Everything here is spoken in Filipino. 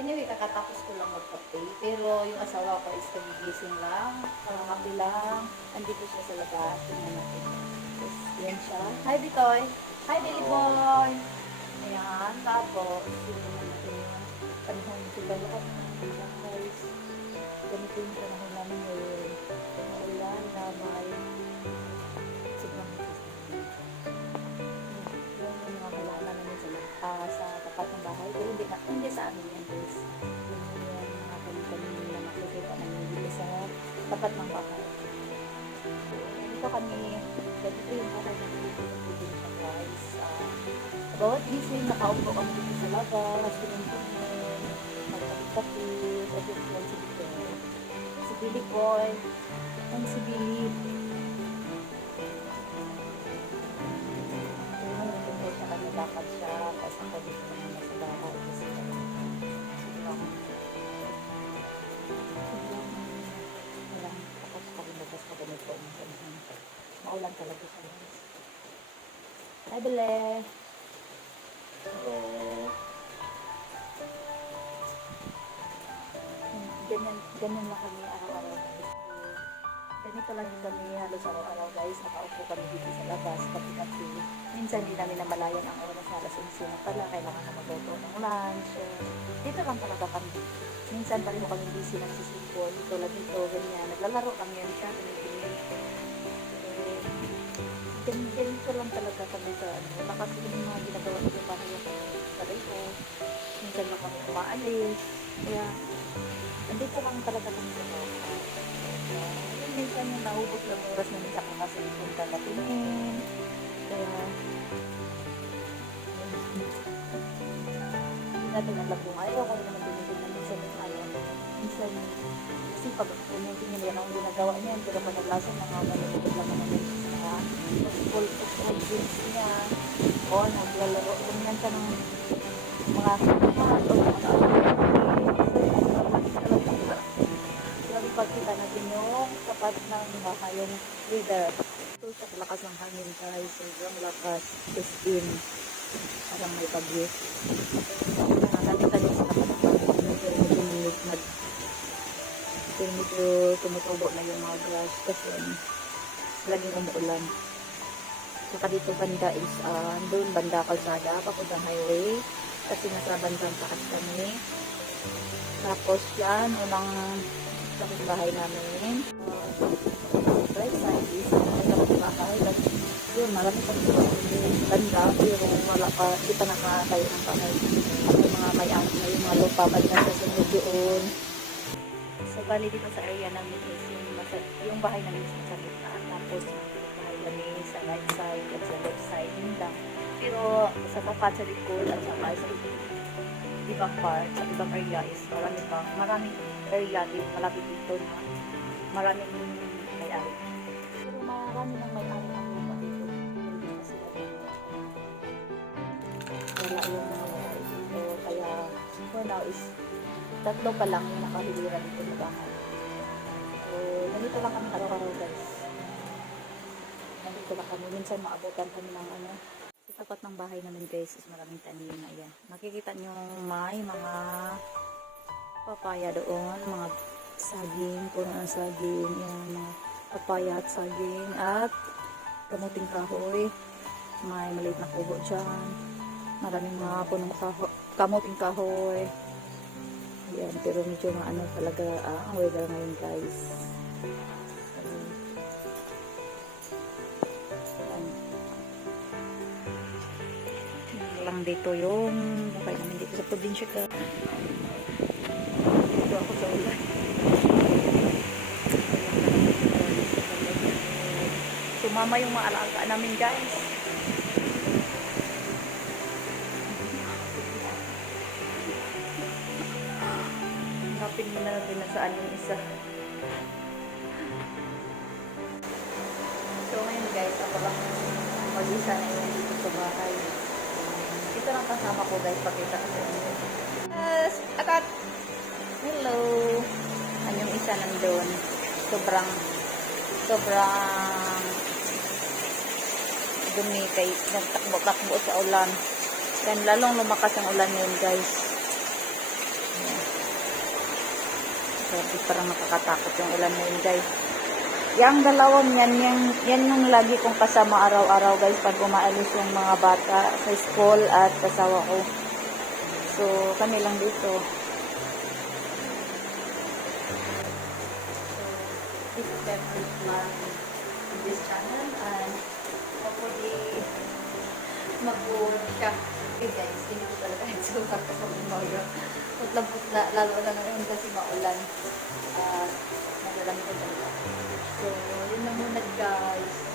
Anyway, kakatapos ko lang magkape. Pero yung asawa ko is kagigising lang. Kakakape lang. Andito siya sa labas. Tingnan natin. Tapos, yan siya. Hi, Bitoy. Hi, Billy Boy. Ayan. Tapos, tingnan natin yung panahon. Diba lahat ng mga guys. Ganito yung panahon namin ngayon. Maulan, damay. Sobrang magsasabit. Yan yung mga halaman namin sa tapat ng bahay. Pero hindi sa amin yan guys. Yun yung mga kami-kami na makikita namin dito sa tapat ng bahay. Dito kami, ganito yung bahay namin dito sa guys. Bawat gising, nakaupo kami dito sa labas, pinuntunin, magkapit-kapit, at yung plan si Billy. Si Billy Boy, ang si Billy. Dapat siya kasi ako dito naman sa bahay kasi sobrang tapos kami labas na ganito maulan talaga siya guys. Hi Bele! Ganyan lang kami araw-araw guys. Ganito lang yung kami halos araw-araw guys. Nakaupo kami dito sa labas kasi minsan hindi namin namalayan ang oras na alas 11 na pala. Kailangan na magluto ng lunch. Dito lang talaga kami. Minsan pa rin kami busy ng sisipon. Tulad dito, ganyan. Naglalaro kami yan siya. Ganito lang talaga kami sa lakas yung mga ginagawa nito para yung sarili. Minsan lang kami umaalis. Kaya, andito lang talaga kami sa bahay. Minsan yung naubos ng oras namin sa kakasilipon kakatingin. Kaya, hindi natin alam kung ayaw ko naman dinitin na minsan yung ayaw. Minsan, kasi pag pumuntingin yan ang ginagawa niya, pero pag naglasang na nga malulugod lang naman sa full of drinks niya, o naglalaro, ganyan siya ng mga kamat o pagkita natin yung tapat ng bahay, yung leader. Ito sa lakas ng hangin guys, sobrang lakas, is in, parang may bagyo. Nakakita niyo sa tapat ng bahay, medyo tumutubo na yung mga grass kasi laging umuulan. Saka dito banda is, doon banda kalsada, papuntang highway, kasi nasa bandang taas kami. Tapos yan, unang bahay namin. Right side is bahay. Yun, marami pa rin banda, pero wala pa, hindi pa nakatayo ng bahay. May mga may-angit na yung mga lupa, banda sa sunod doon. So, bali dito sa area namin is yung bahay namin is sa gitna. Tapos, bahay namin sa right side at sa left side, yun lang. Pero, sa tapat sa likod at sa ibang part, sa ibang area is maraming area din, malapit dito na maraming may-ari. Pero marami nang may-ari ng lupa dito. Kasi wala yung mga may-ari dito. Kaya for now is tatlo pa lang yung nakahilira dito na bahay. So, ganito lang kami araw-araw guys. Ganito lang kami. Minsan maabutan kami ng sa tapat ng bahay namin guys is maraming tanim na yan. Makikita nyo may mga papaya doon, mga saging, puno ng saging, yan, mga papaya at saging, at kamuting kahoy. May maliit na kubo dyan. Maraming mga punong kamuting kahoy. Yan, pero medyo maano talaga ang weather ngayon guys. Lang dito yung buhay namin dito sa probinsya ka. Dito ako sa ulan. Sumama yung mga alaga namin guys. Hanapin mo na natin na saan yung isa. So ngayon guys, ako lang mag-isa na yun dito sa bahay. Ito lang kasama ko guys, pakita ko sa inyo. Yes, akat! Hello! Yung isa nandun. Sobrang dumi kay nagtakbo-takbo sa ulan. Then lalong lumakas ang ulan ngayon guys. Ayan. Grabe, parang nakakatakot yung ulan na yun, guys. Yang dalawang yan yung lagi kong kasama araw-araw, guys, pag umaalis yung mga bata sa school at kasawa ko. So, kami lang dito. So, this is my first vlog in this channel and hopefully mag-workshop. Okay, guys, hindi ko talaga nagsuka ko sa mga putla-putla, lalo na ngayon kasi maulan. Nagalang ko dalawa. So, yun lang muna, guys.